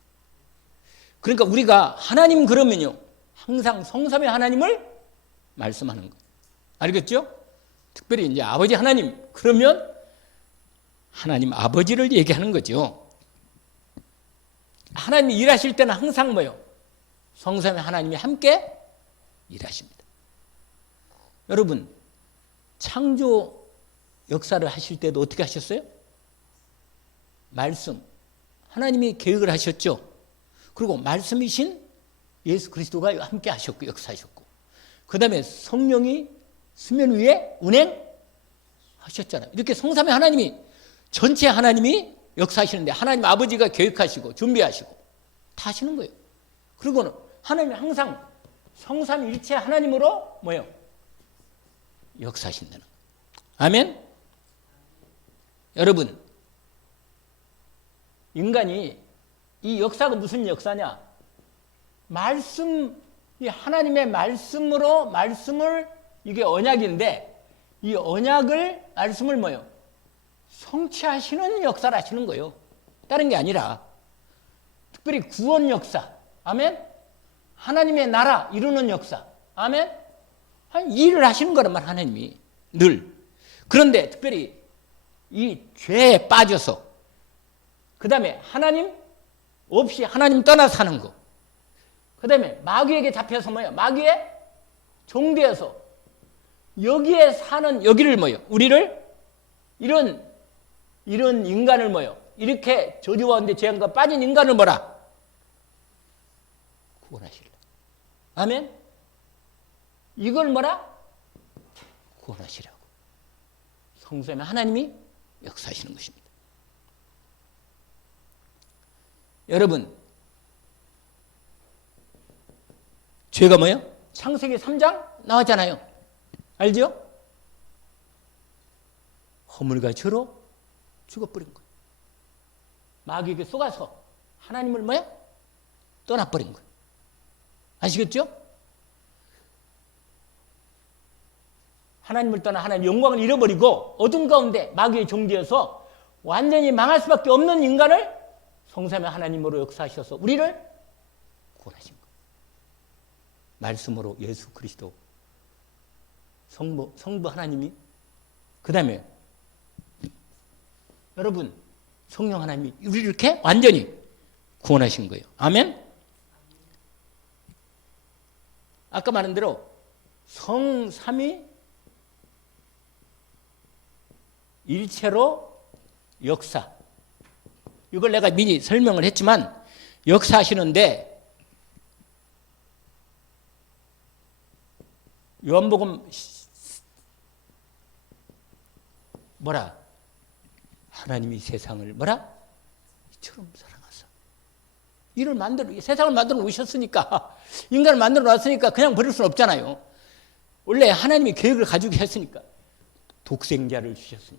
그러니까 우리가 하나님 그러면요 항상 성삼위 하나님을 말씀하는 거예요. 알겠죠? 특별히 이제 아버지 하나님 그러면 하나님 아버지를 얘기하는 거죠. 하나님이 일하실 때는 항상 뭐요? 성삼위 하나님이 함께 일하십니다. 여러분 창조 역사를 하실 때도 어떻게 하셨어요? 말씀 하나님이 계획을 하셨죠. 그리고 말씀이신 예수 그리스도가 함께 하셨고 역사하셨고 그 다음에 성령이 수면 위에 운행하셨잖아요. 이렇게 성삼위 하나님이 전체 하나님이 역사하시는데 하나님 아버지가 계획하시고 준비하시고 다 하시는 거예요. 그리고는 하나님이 항상 성삼일체 하나님으로 뭐예요? 역사하신다는 거예요. 아멘? 여러분 인간이 이 역사가 무슨 역사냐? 말씀, 이 하나님의 말씀으로 말씀을 이게 언약인데 이 언약을 말씀을 뭐요? 성취하시는 역사를 하시는 거예요. 다른 게 아니라 특별히 구원 역사, 아멘. 하나님의 나라 이루는 역사, 아멘. 이 일을 하시는 거란 말 하나님이 늘. 그런데 특별히 이 죄에 빠져서 그 다음에 하나님 없이 하나님 떠나 사는 거, 그 다음에 마귀에게 잡혀서 뭐예요? 마귀의 종되어서 여기에 사는 여기를 뭐예요? 우리를 이런 인간을 뭐예요? 이렇게 저주와인데 죄악과 빠진 인간을 뭐라? 구원하시려. 아멘. 이걸 뭐라? 구원하시라고. 성소에 하나님이 역사하시는 것입니다. 여러분, 죄가 뭐예요? 창세기 3장 나왔잖아요. 알죠? 허물과 죄로 죽어버린 거예요. 마귀에게 속아서 하나님을 뭐야? 떠나버린 거예요. 아시겠죠? 하나님을 떠나 하나님 영광을 잃어버리고 어둠 가운데 마귀의 종되어서 완전히 망할 수밖에 없는 인간을 성삼위 하나님으로 역사하셔서 우리를 구원하신 거예요. 말씀으로 예수 그리스도 성부 하나님이, 그 다음에 여러분 성령 하나님이 우리를 이렇게 완전히 구원하신 거예요. 아멘. 아까 말한 대로 성삼위 일체로 역사, 이걸 내가 미리 설명을 했지만 역사하시는데 요한복음 뭐라? 하나님이 세상을 뭐라? 이처럼 사랑하사. 이를 세상을 만들어 놓으셨으니까, 인간을 만들어 놨으니까 그냥 버릴 수는 없잖아요. 원래 하나님이 계획을 가지고 했으니까 독생자를 주셨으니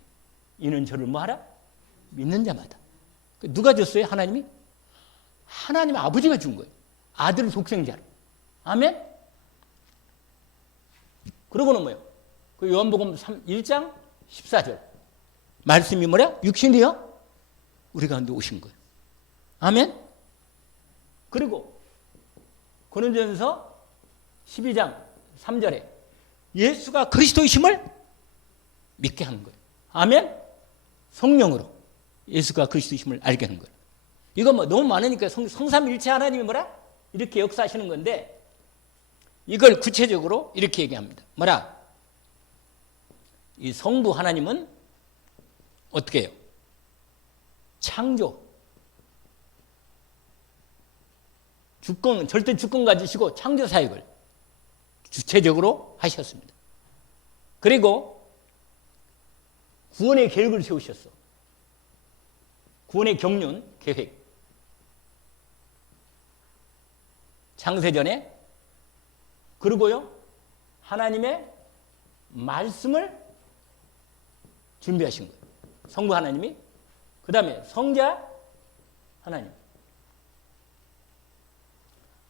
이는 저를 뭐하라? 믿는 자마다. 누가 줬어요? 하나님이? 하나님 아버지가 준 거예요. 아들 독생자를. 아멘? 그러고는 뭐예요? 그 요한복음 1장 14절. 말씀이 뭐냐? 육신이요? 우리 가운데 오신 거예요. 아멘? 그리고 고린도전서 12장 3절에 예수가 그리스도이심을 믿게 하는 거예요. 아멘? 성령으로 예수가 그리스도이심을 알게 하는 거예요. 이거 뭐 너무 많으니까 성삼일체 하나님이 뭐라? 이렇게 역사하시는 건데 이걸 구체적으로 이렇게 얘기합니다. 뭐라? 이 성부 하나님은 어떻게 해요? 창조, 주권, 절대 주권 가지시고 창조 사역을 주체적으로 하셨습니다. 그리고 구원의 계획을 세우셨어. 구원의 경륜, 계획. 창세전에. 그리고요, 하나님의 말씀을 준비하신 거예요. 성부 하나님이. 그 다음에 성자 하나님.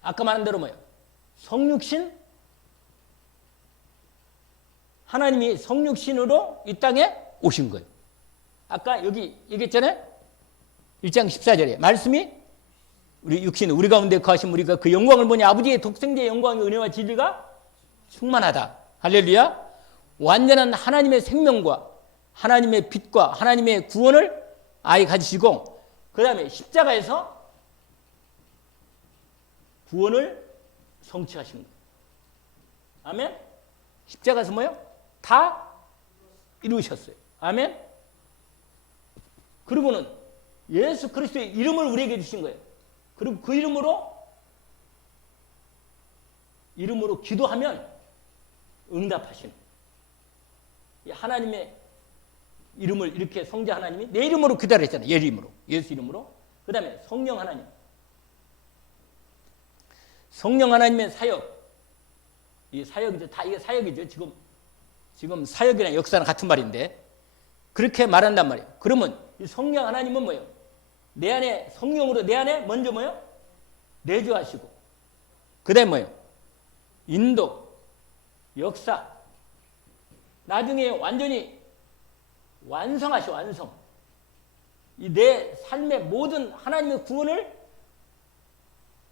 아까 말한 대로 뭐예요? 성육신 하나님이 성육신으로 이 땅에 오신 거예요. 아까 여기 얘기했잖아요. 1장 14절에 말씀이 우리 육신, 우리 가운데 거하신 우리가 그 영광을 보니 아버지의 독생자의 영광의 은혜와 진리가 충만하다. 할렐루야. 완전한 하나님의 생명과 하나님의 빛과 하나님의 구원을 아예 가지시고 그 다음에 십자가에서 구원을 성취하신 거예요. 아멘. 십자가에서 뭐예요? 다 이루셨어요. 아멘. 그리고는 예수 그리스도의 이름을 우리에게 주신 거예요. 그리고 그 이름으로 기도하면 응답하시는 거예요. 하나님의 이름을 이렇게 성자 하나님이 내 이름으로 기다렸잖아요. 예 이름으로, 예수 이름으로. 그 다음에 성령 하나님. 성령 하나님의 사역. 이 사역이죠. 다 이게 사역이죠. 지금 사역이랑 역사는 같은 말인데 그렇게 말한단 말이에요. 그러면 이 성령 하나님은 뭐예요? 내 안에 성령으로 내 안에 먼저 뭐예요? 내주하시고 그 다음에 뭐예요? 인도, 역사, 나중에 완전히 완성하셔, 완성. 이 내 삶의 모든 하나님의 구원을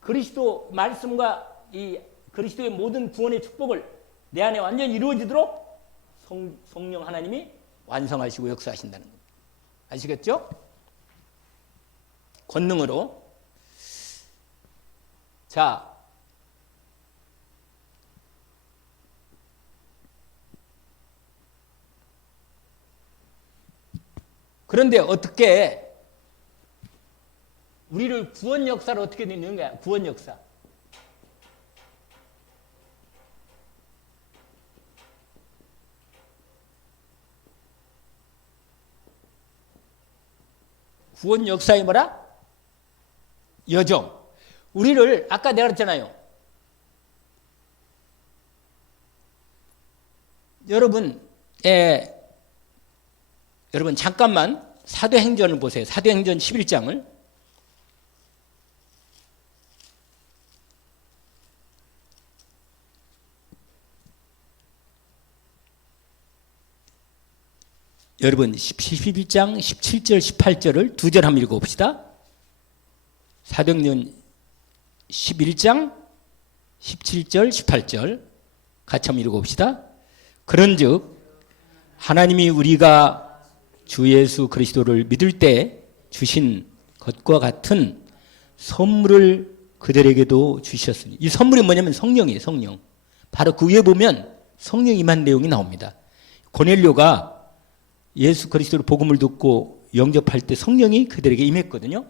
그리스도 말씀과 이 그리스도의 모든 구원의 축복을 내 안에 완전히 이루어지도록 성령 하나님이 완성하시고 역사하신다는 겁니다. 아시겠죠? 권능으로. 자, 그런데 어떻게 우리를 구원 역사를 어떻게 되는 거야? 구원 역사. 구원 역사의 뭐라? 여정. 우리를 아까 내가 그랬잖아요. 여러분 잠깐만 사도행전을 보세요. 사도행전 11장을. 여러분 11장 17절 18절을 두 절 한번 읽어봅시다. 사도행전 11장 17절 18절 같이 한번 읽어봅시다. 그런즉 하나님이 우리가 주 예수 그리스도를 믿을 때 주신 것과 같은 선물을 그들에게도 주셨으니, 이 선물이 뭐냐면 성령이에요. 성령. 바로 그 위에 보면 성령 임한 내용이 나옵니다. 고넬료가 예수 그리스도의 복음을 듣고 영접할 때 성령이 그들에게 임했거든요.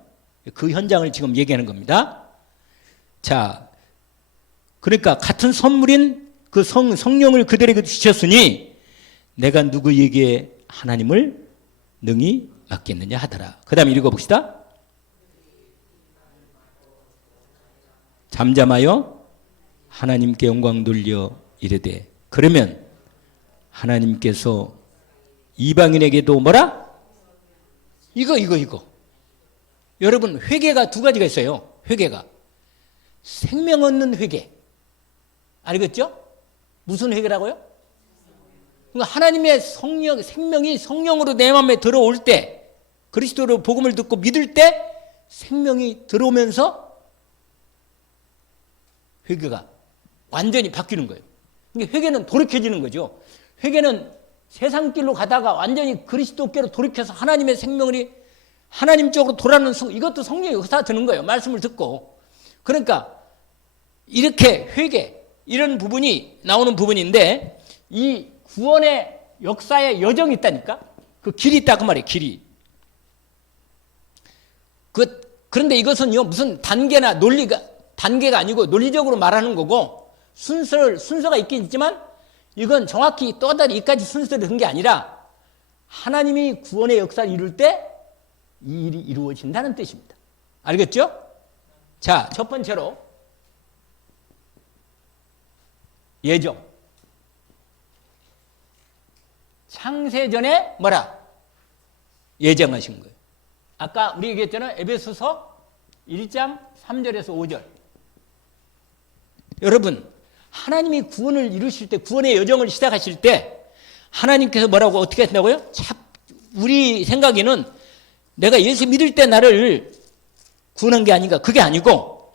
그 현장을 지금 얘기하는 겁니다. 자, 그러니까 같은 선물인 그 성령을 그들에게 주셨으니 내가 누구에게 하나님을 능히 맡겠느냐 하더라. 그 다음에 읽어봅시다. 잠잠하여 하나님께 영광 돌려 이르되, 그러면 하나님께서 이방인에게도 뭐라? 이거. 여러분, 회개가 두 가지가 있어요. 회개가. 생명 얻는 회개. 알겠죠? 무슨 회개라고요? 그러니까 하나님의 성령, 생명이 성령으로 내 마음에 들어올 때, 그리스도로 복음을 듣고 믿을 때 생명이 들어오면서 회개가 완전히 바뀌는 거예요. 그러니까 회개는 돌이켜지는 거죠. 회개는 세상 길로 가다가 완전히 그리스도께로 돌이켜서 하나님의 생명이 하나님 쪽으로 돌아오는 이것도 성령이 역사 드는 거예요. 말씀을 듣고. 그러니까 이렇게 회개, 이런 부분이 나오는 부분인데, 이 구원의 역사의 여정이 있다니까? 그 길이 있다 그 말이에요. 길이. 그런데 이것은요, 무슨 단계가 아니고 논리적으로 말하는 거고, 순서가 있긴 있지만 이건 정확히 또다시 이까지 순서를 든 게 아니라 하나님이 구원의 역사를 이룰 때 이 일이 이루어진다는 뜻입니다. 알겠죠? 자, 첫 번째로 예정. 창세전에 뭐라? 예정하신 거예요. 아까 우리 얘기했잖아요. 에베소서 1장 3절에서 5절. 여러분, 하나님이 구원을 이루실 때, 구원의 여정을 시작하실 때 하나님께서 뭐라고 어떻게 하신다고요? 우리 생각에는 내가 예수 믿을 때 나를 구원한 게 아닌가? 그게 아니고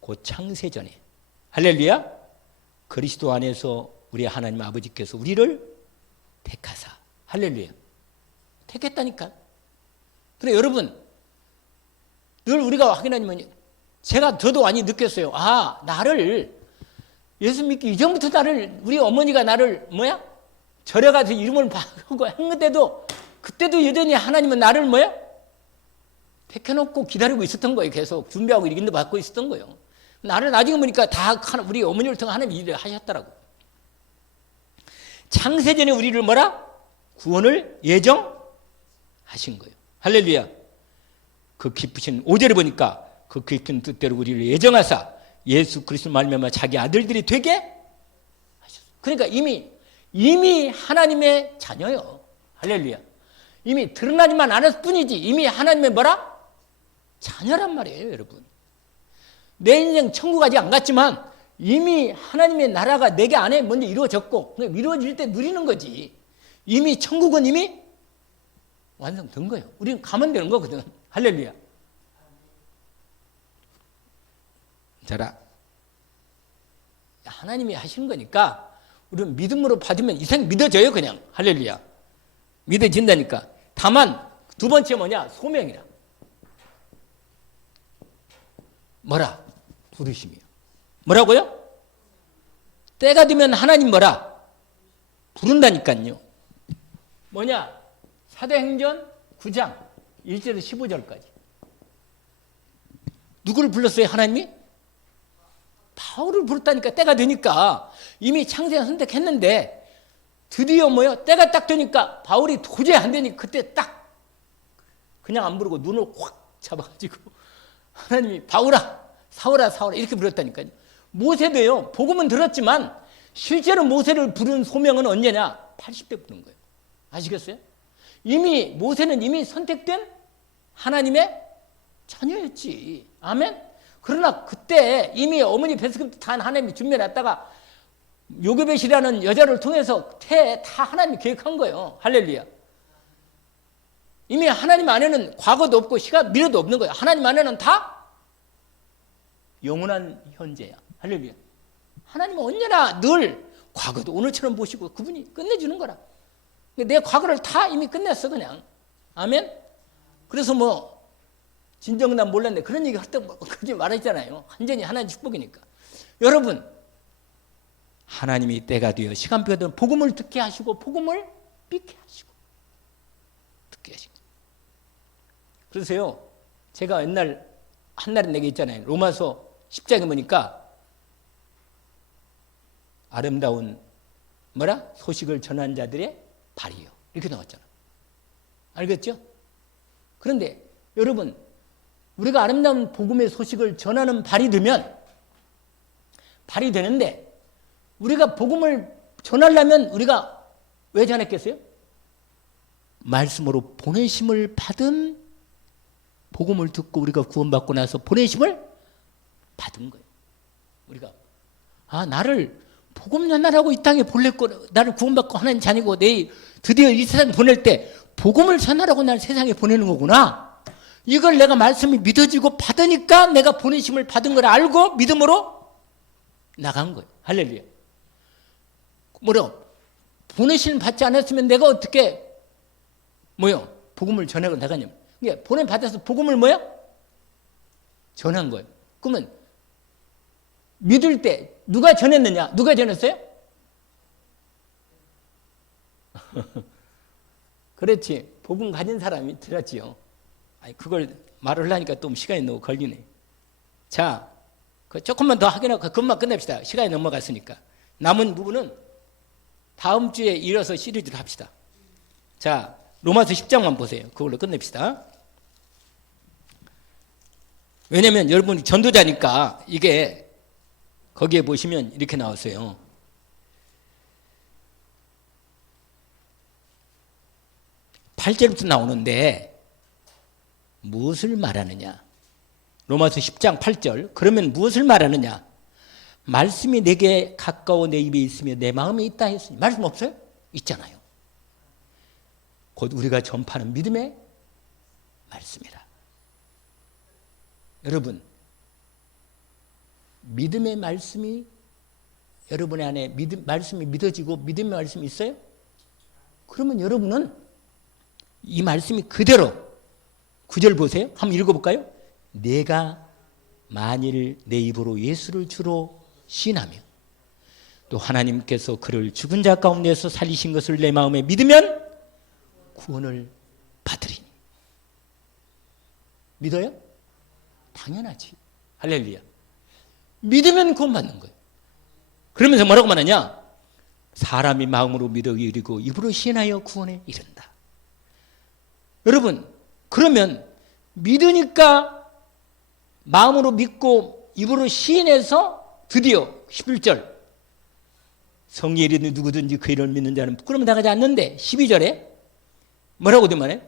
그 창세전에, 할렐루야, 그리스도 안에서 우리 하나님 아버지께서 우리를 택하사, 할렐루야, 택했다니까. 그래, 여러분, 늘 우리가 확인하면 저도 많이 느꼈어요. 아, 나를 예수 믿기 이전부터 우리 어머니가 나를 절에 가서 이름을 바꾸고 했는데도 그때도 여전히 하나님은 나를 택해놓고 기다리고 있었던 거예요. 계속 준비하고 인도 받고 있었던 거예요. 나를 나중에 보니까 다 우리 어머니를 통해 하나님 일을 하셨더라고. 창세전에 우리를 구원을 예정하신 거예요. 할렐루야. 그 깊으신 5절에 보니까 그 깊은 뜻대로 우리를 예정하사 예수 그리스도 말미암아 자기 아들들이 되게 하셨어요. 그러니까 이미 하나님의 자녀요. 할렐루야. 이미 드러나지만 않았을 뿐이지 이미 하나님의 자녀란 말이에요, 여러분. 내 인생 천국 아직 안 갔지만 이미 하나님의 나라가 내게 안에 먼저 이루어졌고 이루어질 때 누리는 거지. 이미 천국은 이미 완성된 거예요. 우리는 가면 되는 거거든. 할렐루야. 자라. 하나님이 하시는 거니까 우리는 믿음으로 받으면 이상 믿어져요. 그냥. 할렐루야. 믿어진다니까. 다만 두 번째 뭐냐? 소명이라. 뭐라? 부르심이요. 뭐라고요? 때가 되면 하나님 뭐라? 부른다니까요. 뭐냐? 사도행전 9장 1절에서 15절까지. 누구를 불렀어요? 하나님이? 바울을 불렀다니까. 때가 되니까. 이미 창세전 선택했는데 드디어 뭐요? 때가 딱 되니까 바울이 도저히 안 되니 그때 딱 그냥 안 부르고 눈을 확 잡아가지고 하나님이 바울아, 사울아, 사울아 이렇게 불렀다니까요. 모세도요. 복음은 들었지만 실제로 모세를 부른 소명은 언제냐? 80대 부른 거예요. 아시겠어요? 이미 모세는 이미 선택된 하나님의 자녀였지. 아멘? 그러나 그때 이미 어머니 뱃속부터 다 하나님이 준비해놨다가 요게벳이라는 여자를 통해서 다 하나님이 계획한 거예요. 할렐루야. 이미 하나님 안에는 과거도 없고 시간 미래도 없는 거예요. 하나님 안에는 다 영원한 현재야. 할렐루야. 하나님은 언제나 늘 과거도 오늘처럼 보시고 그분이 끝내주는 거라. 내 과거를 다 이미 끝냈어 그냥. 아멘. 그래서 뭐 진정난 몰랐네 그런 얘기 할 때 뭐 그러지 말았잖아요. 완전히 하나님 축복이니까. 여러분 하나님이 때가 되어 시간표가 되면 복음을 듣게 하시고 복음을 믿게 하시고 듣게 하시고. 그래서요 제가 옛날 한날에 내게 있잖아요. 로마서 10장에 보니까 아름다운 뭐라? 소식을 전한 자들의 발이요. 이렇게 나왔잖아. 알겠죠? 그런데 여러분 우리가 아름다운 복음의 소식을 전하는 발이 되면 발이 되는데 우리가 복음을 전하려면 우리가 왜 전했겠어요? 말씀으로 보내심을 받은 복음을 듣고 우리가 구원받고 나서 보내심을 받은 거예요. 우리가 나를 복음 전하라고 이 땅에 보냈고 나를 구원받고 하나님 자녀고 내일 드디어 이 세상에 보낼 때 복음을 전하라고 나를 세상에 보내는 거구나. 이걸 내가 말씀이 믿어지고 받으니까 내가 보내심을 받은 걸 알고 믿음으로 나간 거예요. 할렐루야. 뭐요? 보내심 받지 않았으면 내가 어떻게 뭐요? 복음을 전하고 나가냐면 보냄 받아서 복음을 뭐야? 전한 거예요. 그러면 믿을 때 누가 전했느냐? 누가 전했어요? 그렇지. 복음 가진 사람이 들었지요. 아니 그걸 말을 하려니까 또 시간이 너무 걸리네. 자, 조금만 더 하긴 하고 그것만 끝냅시다. 시간이 넘어갔으니까. 남은 부분은 다음 주에 이어서 시리즈를 합시다. 자, 로마서 10장만 보세요. 그걸로 끝냅시다. 왜냐하면 여러분이 전도자니까 이게 거기에 보시면 이렇게 나왔어요. 8절부터 나오는데 무엇을 말하느냐? 로마서 10장 8절. 그러면 무엇을 말하느냐? 말씀이 내게 가까워 내 입에 있으며 내 마음에 있다 했으니. 말씀 없어요? 있잖아요. 곧 우리가 전파하는 믿음의 말씀이라. 여러분, 믿음의 말씀이 여러분의 안에 말씀이 믿어지고 믿음의 말씀이 있어요? 그러면 여러분은 이 말씀이 그대로 9절 보세요. 한번 읽어볼까요? 내가 만일 내 입으로 예수를 주로 시인하며 또 하나님께서 그를 죽은 자 가운데서 살리신 것을 내 마음에 믿으면 구원을 받으리니. 믿어요? 당연하지. 할렐루야. 믿으면 구원받는 거예요. 그러면서 뭐라고 말하냐? 사람이 마음으로 믿어 이르고 입으로 시인하여 구원에 이른다. 여러분, 그러면 믿으니까 마음으로 믿고 입으로 시인해서 드디어 11절 성령이 이르는 누구든지 그 이름을 믿는 자는 부끄러움 당하지 않는데 12절에 뭐라고 되면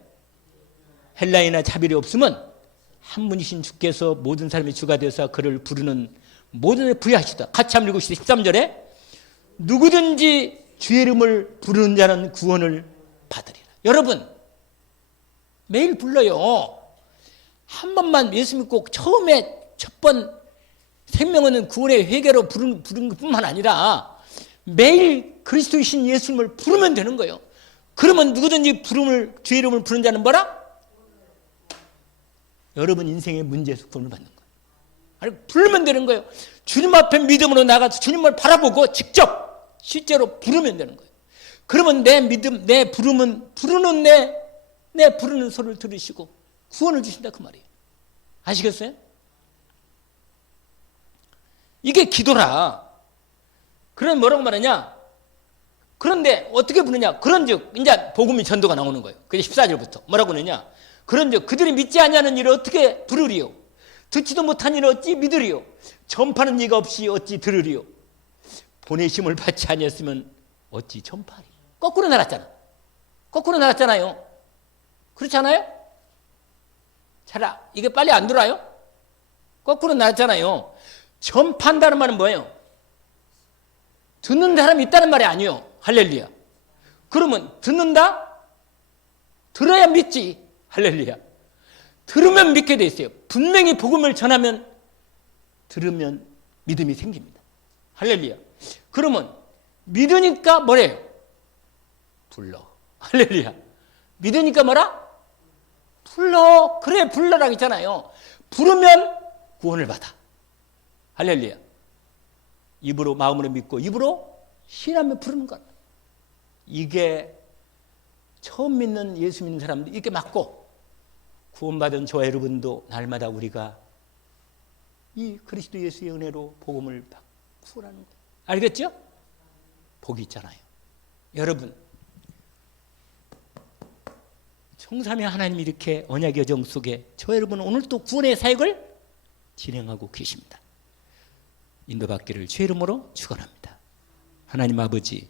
헬라이나 자비리 없으면 한 분이신 주께서 모든 사람의 주가 되어서 그를 부르는 모든 데 부여하시다. 같이 한번 읽읍시다. 13절에 누구든지 주의 이름을 부르는 자는 구원을 받으리라. 여러분 매일 불러요. 한 번만 예수 믿고 처음에 첫 번 생명 얻는 구원의 회개로 부른 것뿐만 아니라 매일 그리스도이신 예수님을 부르면 되는 거예요. 그러면 누구든지 주의 이름을 부르는 자는 뭐라? 여러분 인생의 문제에서 구원을 받는 거예요. 아니, 부르면 되는 거예요. 주님 앞에 믿음으로 나가서 주님을 바라보고 직접 실제로 부르면 되는 거예요. 그러면 내 믿음, 내 부르는 내 부르는 소리를 들으시고 구원을 주신다 그 말이에요. 아시겠어요? 이게 기도라. 그런 뭐라고 말하냐? 그런데 어떻게 부르냐? 그런즉 이제 복음이 전도가 나오는 거예요. 그게 14절부터 뭐라고 그러냐? 그런즉 그들이 믿지 아니하는 일을 어떻게 부르리요? 듣지도 못한 일을 어찌 믿으리요? 전파는 이가 없이 어찌 들으리요? 보내심을 받지 아니했으면 어찌 전파하리? 거꾸로 날았잖아. 거꾸로 날았잖아요. 그렇지 않아요? 이게 빨리 안 들어요? 거꾸로 날았잖아요. 전파한다는 말은 뭐예요? 듣는 사람이 있다는 말이 아니에요. 할렐루야. 그러면 듣는다? 들어야 믿지. 할렐루야. 들으면 믿게 돼 있어요. 분명히 복음을 전하면 들으면 믿음이 생깁니다. 할렐루야. 그러면 믿으니까 뭐래요? 불러. 할렐루야. 믿으니까 뭐라? 불러. 그래 불러라고 했잖아요. 부르면 구원을 받아. 할렐루야. 입으로 마음으로 믿고 입으로 신하며 부르는 것. 이게 처음 믿는 예수 믿는 사람들 이렇게 맞고 구원받은 저와 여러분도 날마다 우리가 이 그리스도 예수의 은혜로 복음을 받고 구원하는 거예요. 알겠죠? 복이 있잖아요. 여러분 성삼위 하나님이 이렇게 언약의 여정 속에 저 여러분은 오늘 또 구원의 사역을 진행하고 계십니다. 인도받기를 주의 이름으로 축원합니다. 하나님 아버지,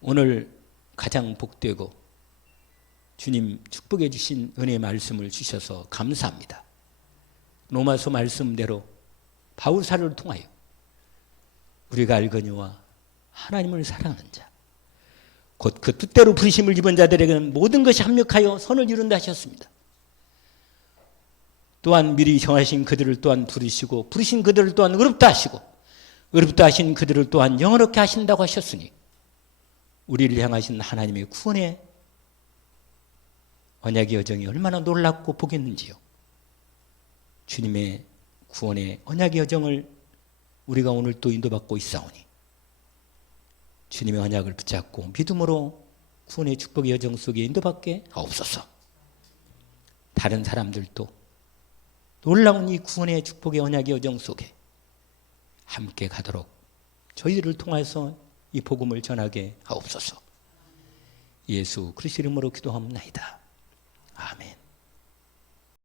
오늘 가장 복되고 주님 축복해 주신 은혜의 말씀을 주셔서 감사합니다. 로마서 말씀대로 바울사를 통하여 우리가 알거니와 하나님을 사랑하는 자, 곧 그 뜻대로 부르심을 입은 자들에게는 모든 것이 합력하여 선을 이룬다 하셨습니다. 또한 미리 정하신 그들을 또한 부르시고 부르신 그들을 또한 의롭다 하시고 의롭다 하신 그들을 또한 영원롭게 하신다고 하셨으니 우리를 향하신 하나님의 구원의 언약의 여정이 얼마나 놀랍고 복했는지요. 주님의 구원의 언약의 여정을 우리가 오늘 또 인도받고 있사오니 주님의 언약을 붙잡고 믿음으로 구원의 축복의 여정 속에 인도받게 하옵소서. 다른 사람들도 놀라운 이 구원의 축복의 언약의 여정 속에 함께 가도록 저희들을 통해서 이 복음을 전하게 하옵소서. 예수 그리스도 이름으로 기도합니다. 아멘.